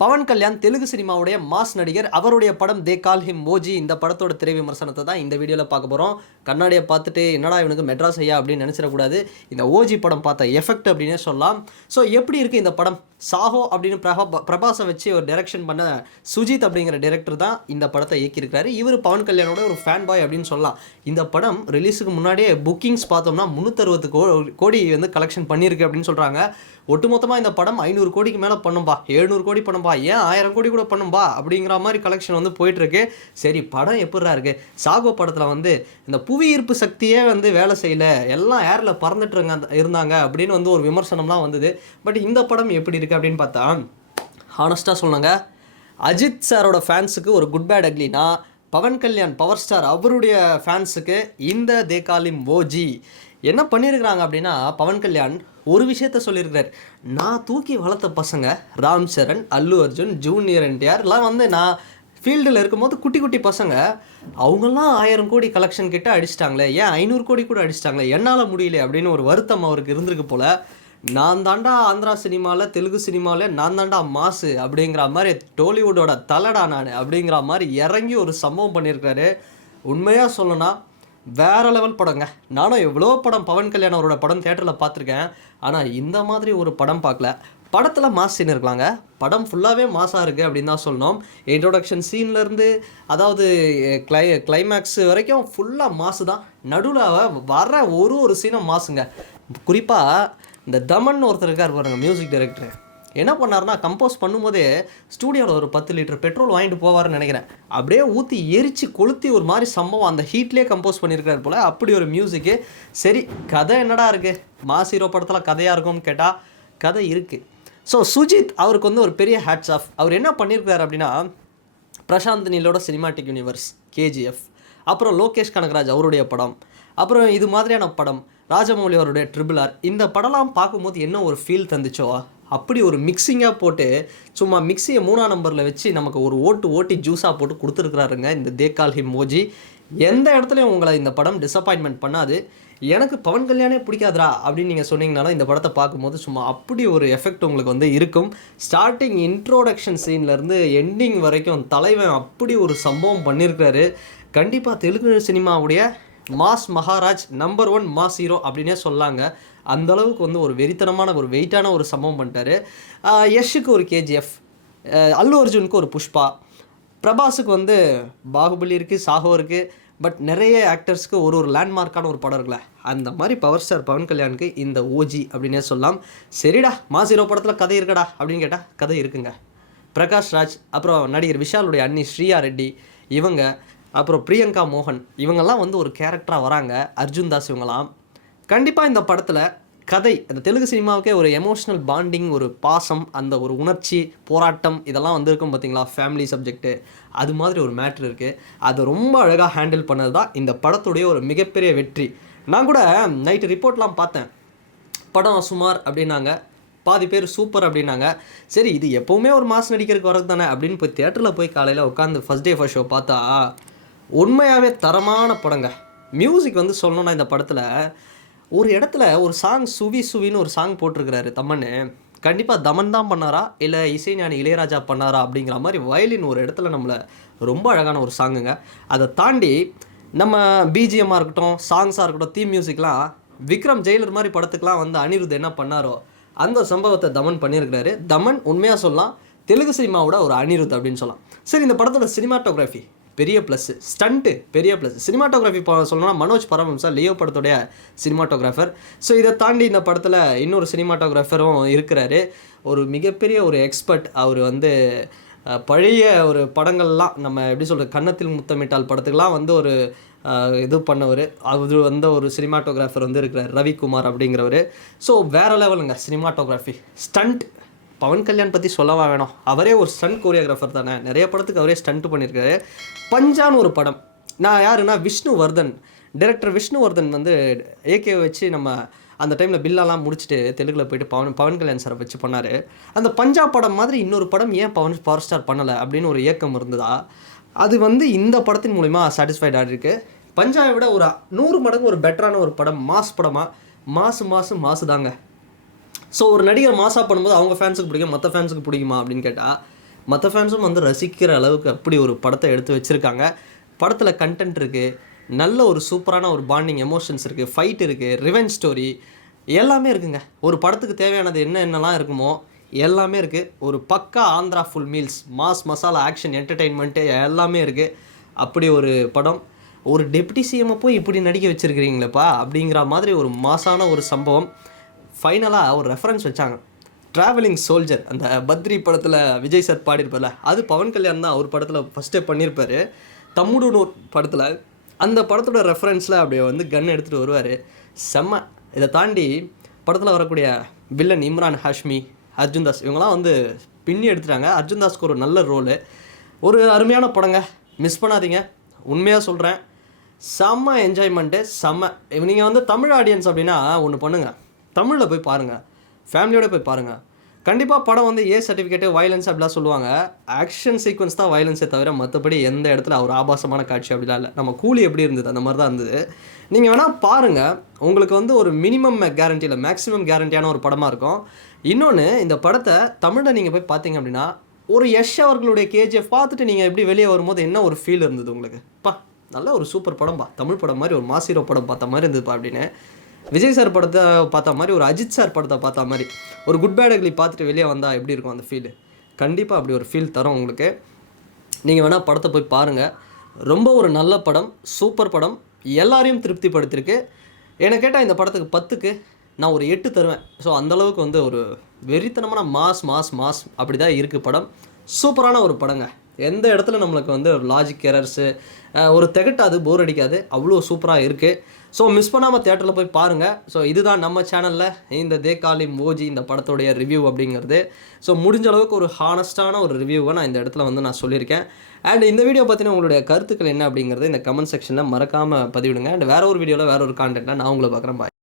பவன் கல்யாண் தெலுங்கு சினிமாவுடைய மாஸ் நடிகர். அவருடைய படம் தே கால் ஹிம் ஓஜி. இந்த படத்தோட திரை விமர்சனத்தை தான் இந்த வீடியோவில் பார்க்க போகிறோம். கண்ணாடியை பார்த்துட்டு என்னடா இவனுக்கு மெட்ராஸ் ஐயா அப்படின்னு நினச்சிடக்கூடாது. இந்த ஓஜி படம் பார்த்த எஃபெக்ட் அப்படின்னே சொல்லலாம். ஸோ எப்படி இருக்குது இந்த படம்? சாஹோ அப்படின்னு பிரபாஸை வச்சு ஒரு டைரக்ஷன் பண்ண சுஜித் அப்படிங்கிற டைரக்டர் தான் இந்த படத்தை இயக்கியிருக்காரு. இவர் பவன் கல்யாணோட ஒரு ஃபேன் பாய் அப்படின்னு சொல்லலாம். இந்த படம் ரிலீஸுக்கு முன்னாடியே புக்கிங்ஸ் பார்த்தோம்னா 360 கோடி வந்து கலெக்ஷன் பண்ணியிருக்கு அப்படின்னு சொல்கிறாங்க. ஒட்டுமொத்தமாக இந்த படம் 500 கோடிக்கு மேலே பண்ணும்பா, 700 கோடி பண்ணும்பா, ஏன் 1000 கோடி கூட பண்ணும்பா அப்படிங்கிற மாதிரி கலெக்ஷன் வந்து போயிட்டுருக்கு. சரி, படம் எப்படிரா இருக்குது? சாகோ படத்தில் வந்து இந்த புவி ஈர்ப்பு சக்தியே வந்து வேலை செய்யலை, எல்லாம் ஏரில் பறந்துட்டு இருந்தாங்க அப்படின்னு வந்து ஒரு விமர்சனம்லாம் வந்தது. பட் இந்த படம் எப்படி இருக்குது அப்படின்னு பார்த்தா, ஹானஸ்ட்டாக சொன்னாங்க, அஜித் சாரோட ஃபேன்ஸுக்கு ஒரு குட் பேட் அக்லினா, பவன் கல்யாண் பவர் ஸ்டார் அவருடைய ஃபேன்ஸுக்கு இந்த தே கால் ஹிம் ஓஜி. என்ன பண்ணியிருக்கிறாங்க அப்படின்னா, பவன் கல்யாண் ஒரு விஷயத்த சொல்லியிருக்கிறார். நான் தூக்கி வளர்த்த பசங்க ராம் சரண், அல்லு அர்ஜுன், ஜூனியர் என்டிஆர் எல்லாம் வந்து நான் ஃபீல்டில் இருக்கும்போது குட்டி குட்டி பசங்க, அவங்கெல்லாம் 1000 கோடி கலெக்ஷன் கிட்ட அடிச்சிட்டாங்களே, ஏன் 500 கோடி கூட அடிச்சிட்டாங்களே, என்னால் முடியல அப்படின்னு ஒரு வருத்தம் அவருக்கு இருந்திருக்கு போல். நான் தாண்டா ஆந்திரா சினிமாவில், தெலுங்கு சினிமாவில் நான் தாண்டா மாசு அப்படிங்கிற மாதிரி, டோலிவுட்டோட தலடா நான் அப்படிங்கிற மாதிரி இறங்கி ஒரு சம்பவம் பண்ணியிருக்காரு. உண்மையாக சொல்லணும்னா வேறு லெவல் படங்க. நானும் எவ்வளோ படம் பவன் கல்யாண் அவரோட படம் தேட்டரில் பார்த்துருக்கேன். ஆனால் இந்த மாதிரி ஒரு படம் பார்க்கல. படத்தில் மாஸ் சீன் இருக்கலாங்க, படம் ஃபுல்லாகவே மாசாக இருக்குது அப்படின்னு தான் சொல்லணும். இன்ட்ரோடக்ஷன் சீன்லேருந்து அதாவது கிளைமேக்ஸ் வரைக்கும் ஃபுல்லாக மாசு தான். நடுவில் வர ஒரு சீனும் மாசுங்க. குறிப்பாக இந்த தமன் ஒருத்தர் இருக்கார் பாருங்க, மியூசிக் டைரக்டர். என்ன பண்ணார்னா, கம்போஸ் பண்ணும்போதே ஸ்டூடியோவில் ஒரு 10 லிட்டர் பெட்ரோல் வாங்கிட்டு போவார்னு நினைக்கிறேன். அப்படியே ஊற்றி எரித்து கொளுத்தி ஒரு மாதிரி சம்பவம் அந்த ஹீட்லேயே கம்போஸ் பண்ணியிருக்காரு போல். அப்படி ஒரு மியூசிக்கு. சரி, கதை என்னடா இருக்குது? மாஸ் ஹீரோ படத்தில் கதையாக இருக்கும்னு கேட்டால் கதை இருக்குது. ஸோ சுஜித் அவருக்கு வந்து ஒரு பெரிய ஹேட்ஸ் ஆஃப். அவர் என்ன பண்ணியிருக்காரு அப்படின்னா, பிரசாந்த் நீலோட சினிமாட்டிக் யூனிவர்ஸ் கேஜிஎஃப், அப்புறம் லோகேஷ் கனகராஜ் அவருடைய படம், அப்புறம் இது மாதிரியான படம், ராஜமௌலி அவருடைய RRR, இந்த படம்லாம் பார்க்கும்போது என்ன ஒரு ஃபீல் தந்துச்சோ, அப்படி ஒரு மிக்சிங்காக போட்டு சும்மா மிக்சியை 3ஆம் நம்பரில் வச்சு நமக்கு ஒரு ஓட்டி ஜூஸாக போட்டு கொடுத்துருக்குறாருங்க இந்த தே கால் ஹிம் ஓஜி. எந்த இடத்துலையும் உங்களை இந்த படம் டிசப்பாயின்மெண்ட் பண்ணாது. எனக்கு பவன் கல்யாணே பிடிக்காதரா அப்படின்னு நீங்கள் சொன்னீங்கனாலும் இந்த படத்தை பார்க்கும்போது சும்மா அப்படி ஒரு எஃபெக்ட் உங்களுக்கு வந்து இருக்கும். ஸ்டார்டிங் இன்ட்ரோடக்ஷன் சீன்லேருந்து எண்டிங் வரைக்கும் தலைவன் அப்படி ஒரு சம்பவம் பண்ணியிருக்காரு. கண்டிப்பாக தெலுங்கு சினிமாவுடைய mass Maharaj, number 1 mass hero அப்படின்னே சொல்லாங்க. அந்தளவுக்கு வந்து ஒரு வெறித்தனமான ஒரு வெயிட்டான ஒரு சம்பவம் பண்ணிட்டாரு. யஷுக்கு ஒரு கேஜிஎஃப், அல்லு அர்ஜுனுக்கு ஒரு புஷ்பா, பிரபாஸுக்கு வந்து பாகுபலி இருக்குது, சாஹோ இருக்குது. பட் நிறைய ஆக்டர்ஸ்க்கு ஒரு லேண்ட்மார்க்கான ஒரு படம் இருக்குல்ல, அந்த மாதிரி பவர் ஸ்டார் பவன் கல்யாணுக்கு இந்த ஓஜி அப்படின்னே சொல்லலாம். சரிடா, மாஸ் ஹீரோ படத்தில் கதை இருக்கடா அப்படின்னு கேட்டால் கதை இருக்குங்க. பிரகாஷ் ராஜ், அப்புறம் நடிகர் விஷாலுடைய அண்ணி ஸ்ரீயா ரெட்டி, இவங்க, அப்புறம் பிரியங்கா மோகன், இவங்கெல்லாம் வந்து ஒரு கேரக்டராக வராங்க. அர்ஜுன் தாஸ், இவங்கெல்லாம் கண்டிப்பாக இந்த படத்தில் கதை, அந்த தெலுங்கு சினிமாவுக்கே ஒரு எமோஷ்னல் பாண்டிங், ஒரு பாசம், அந்த ஒரு உணர்ச்சி, போராட்டம், இதெல்லாம் வந்திருக்கும் பார்த்தீங்களா, ஃபேமிலி சப்ஜெக்ட்டு, அது மாதிரி ஒரு மேட்ரு இருக்குது. அதை ரொம்ப அழகாக ஹேண்டில் பண்ணது தான் இந்த படத்துடைய ஒரு மிகப்பெரிய வெற்றி. நான் கூட நைட்டு ரிப்போர்ட்லாம் பார்த்தேன். படம் சுமார் அப்படின்னாங்க, பாதி பேர் சூப்பர் அப்படின்னாங்க. சரி, இது எப்போவுமே ஒரு மாஸ் நடிகருக்கு வரது தானே அப்படின்னு போய் தியேட்டரில் போய் காலையில் உட்காந்து ஃபஸ்ட் டே ஃபர்ஸ்ட் ஷோ பார்த்தா உண்மையாகவே தரமான படங்க. மியூசிக் வந்து சொல்லணுன்னா, இந்த படத்தில் ஒரு இடத்துல ஒரு சாங் சுவின்னு ஒரு சாங் போட்டிருக்கிறாரு தமன். கண்டிப்பாக தமன் தான் பண்ணாரா இல்லை இசைஞானி இளையராஜா பண்ணாரா அப்படிங்கிற மாதிரி வயலின் ஒரு இடத்துல நம்மளை ரொம்ப அழகான ஒரு சாங்குங்க. அதை தாண்டி நம்ம பிஜிஎம்மாக இருக்கட்டும், சாங்ஸாக இருக்கட்டும், தீம் மியூசிக்லாம் விக்ரம் ஜெயிலர் மாதிரி படத்துக்கெலாம் வந்து அனிருத் என்ன பண்ணாரோ அந்த சம்பவத்தை தமன் பண்ணியிருக்கிறாரு. தமன் உண்மையாக சொல்லலாம் தெலுங்கு சினிமாவோட ஒரு அனிருத் அப்படின்னு சொல்லலாம். சரி, இந்த படத்தோட சினிமாட்டோகிராஃபி பெரிய ப்ளஸ், ஸ்டண்ட்டு பெரிய ப்ளஸ். சினிமாட்டோகிராஃபி சொல்லணும்னா மனோஜ் பரமஹம்சா லியோ படத்துடைய சினிமாட்டோகிராஃபர். ஸோ இதை தாண்டி இந்த படத்தில் இன்னொரு சினிமாட்டோகிராஃபரும் இருக்கிறாரு, ஒரு மிகப்பெரிய ஒரு எக்ஸ்பர்ட். அவர் வந்து பழைய ஒரு படங்கள்லாம், நம்ம எப்படி சொல்கிறது, கன்னத்தில் முத்தமிட்டால் படத்துக்கெலாம் வந்து ஒரு இது பண்ணவர். அவர் வந்து ஒரு சினிமாட்டோகிராஃபர் வந்து இருக்கிறார், ரவிக்குமார் அப்படிங்கிறவர். ஸோ வேறு லெவலுங்க சினிமாட்டோகிராஃபி. ஸ்டண்ட் பவன் கல்யாண் பற்றி சொல்லவா வேணும், அவரே ஒரு ஸ்டண்ட் கோரியோகிராஃபர் தானே, நிறைய படத்துக்கு அவரே ஸ்டண்ட்டு பண்ணியிருக்காரு. பஞ்சான்னு ஒரு படம், நான் யாருன்னா விஷ்ணுவர்தன், டைரக்டர் விஷ்ணுவர்தன் வந்து ஏகே வச்சு நம்ம அந்த டைமில் பில்லாலாம் முடிச்சுட்டு தெலுங்கில் போயிட்டு பவன் கல்யாண் சாரை வச்சு பண்ணார். அந்த பஞ்சாப் படம் மாதிரி இன்னொரு படம் ஏன் பவர் ஸ்டார் பண்ணலை அப்படின்னு ஒரு ஏக்கம் இருந்ததா, அது வந்து இந்த படத்தின் மூலிமா சாட்டிஸ்ஃபைட் ஆகிருக்கு. பஞ்சாபை விட ஒரு 100 மடங்கு ஒரு பெட்டரான ஒரு படம், மாஸ் படமாக, மாசு தாங்க. ஸோ ஒரு நடிகர் மாசாக பண்ணும்போது அவங்க ஃபேன்ஸுக்கு பிடிக்கும், மற்ற ஃபேன்ஸுக்கு பிடிக்குமா அப்படின்னு கேட்டால் மற்ற ஃபேன்ஸும் வந்து ரசிக்கிற அளவுக்கு அப்படி ஒரு படத்தை எடுத்து வச்சுருக்காங்க. படத்தில் கண்டென்ட் இருக்குது, நல்ல ஒரு சூப்பரான ஒரு பாண்டிங் எமோஷன்ஸ் இருக்குது, ஃபைட் இருக்குது, ரிவெஞ்ச் ஸ்டோரி எல்லாமே இருக்குங்க. ஒரு படத்துக்கு தேவையானது என்னென்னலாம் இருக்குமோ எல்லாமே இருக்குது. ஒரு பக்கா Andhra full meals, mass masala action என்டர்டெயின்மெண்ட்டு எல்லாமே இருக்குது. அப்படி ஒரு படம். ஒரு டெப்டி சிஎம்மை போய் இப்படி நடிக்க வச்சுருக்கிறீங்களேப்பா அப்படிங்கிற மாதிரி ஒரு மாசான ஒரு சம்பவம். ஃபைனலாக ஒரு ரெஃபரன்ஸ் வச்சாங்க. ட்ராவலிங் சோல்ஜர், அந்த பத்ரி படத்தில் விஜய் சார் பாடியிருப்பார்ல, அது பவன் கல்யாண் தான் அவர் படத்தில் ஃபஸ்ட்டே பண்ணியிருப்பார். தம்முடுன்னு ஒரு படத்தில் அந்த படத்தோட ரெஃபரன்ஸில் அப்படியே வந்து கன் எடுத்துகிட்டு வருவார். செம்ம. இதை தாண்டி படத்தில் வரக்கூடிய வில்லன் இம்ரான் ஹாஷ்மி, அர்ஜுன் தாஸ் இவங்களாம் வந்து பின்னி எடுத்துட்டாங்க. அர்ஜுன் தாஸ்க்கு ஒரு நல்ல ரோலு. ஒரு அருமையான படங்க, மிஸ் பண்ணாதீங்க. உண்மையாக சொல்கிறேன், செம்ம என்ஜாய்மெண்ட்டு, செம்ம. நீங்கள் வந்து தமிழ் ஆடியன்ஸ் அப்படின்னா ஒன்று பண்ணுங்கள், தமிழில் போய் பாருங்கள், ஃபேமிலியோடு போய் பாருங்கள். கண்டிப்பாக படம் வந்து ஏ சர்டிஃபிகேட்டு வயலன்ஸ் அப்படிலாம் சொல்லுவாங்க. ஆக்ஷன் சீக்வன்ஸ் தான் வயலன்ஸே தவிர மற்றபடி எந்த இடத்துல ஒரு ஆபாசமான காட்சி அப்படிலாம் இல்லை. நம்ம கூலி எப்படி இருந்தது அந்த மாதிரி தான் இருந்தது. நீங்கள் வேணால் பாருங்கள், உங்களுக்கு வந்து ஒரு மினிமம் கேரண்டி இல்லை, மேக்ஸிமம் கேரண்டியான ஒரு படமாக இருக்கும். இன்னொன்று, இந்த படத்தை தமிழில் நீங்கள் போய் பார்த்தீங்க அப்படின்னா ஒரு யஷ் அவர்களுடைய கேஜிஎஃப் பார்த்துட்டு நீங்கள் எப்படி வெளியே வரும்போது என்ன ஒரு ஃபீல் இருந்தது உங்களுக்கு? நல்ல ஒரு சூப்பர் படம்பா, தமிழ் படம் மாதிரி ஒரு மாசீரோ படம் பார்த்த மாதிரி இருந்ததுப்பா அப்படின்னு. விஜய் சார் படத்தை பார்த்த மாதிரி, ஒரு அஜித் சார் படத்தை பார்த்த மாதிரி, ஒரு குட் பேட் அக்லி பார்த்துட்டு வெளியே வந்தால் எப்படி இருக்கும் அந்த ஃபீலு? கண்டிப்பாக அப்படி ஒரு ஃபீல் தரும் உங்களுக்கு. நீங்கள் வேணால் படத்தை போய் பாருங்கள். ரொம்ப ஒரு நல்ல படம், சூப்பர் படம், எல்லாரையும் திருப்திப்படுத்திருக்கு. என்னை கேட்டால் இந்த படத்துக்கு 10க்கு நான் ஒரு 8 தருவேன். ஸோ அந்தளவுக்கு வந்து ஒரு வெறித்தனமான மாஸ் மாஸ் மாஸ் அப்படி தான் இருக்குது படம். சூப்பரான ஒரு படங்க. எந்த இடத்துல நம்மளுக்கு வந்து ஒரு லாஜிக் எரர்ஸு ஒரு திகட்டாது, போர் அடிக்காது, அவ்வளோ சூப்பராக இருக்குது. ஸோ மிஸ் பண்ணாமல் தியேட்டரில் போய் பாருங்கள். ஸோ இதுதான் நம்ம சேனலில் இந்த தே கால் ஹிம் ஓஜி இந்த படத்தோடைய ரிவ்யூ அப்படிங்கிறது. ஸோ முடிஞ்ச அளவுக்கு ஒரு ஹானஸ்ட்டான ஒரு ரிவ்யூவை நான் இந்த இடத்துல வந்து நான் சொல்லியிருக்கேன். அண்ட் இந்த வீடியோ பற்றின உங்களுடைய கருத்துக்கள் என்ன அப்படிங்கிறது இந்த கமெண்ட் செக்ஷனில் மறக்காமல் பதிவிடுங்க. அண்ட் வேறு ஒரு வீடியோவில் வேறு ஒரு கான்டென்ட்டில் நான் உங்களை பார்க்குறேன். பாய்.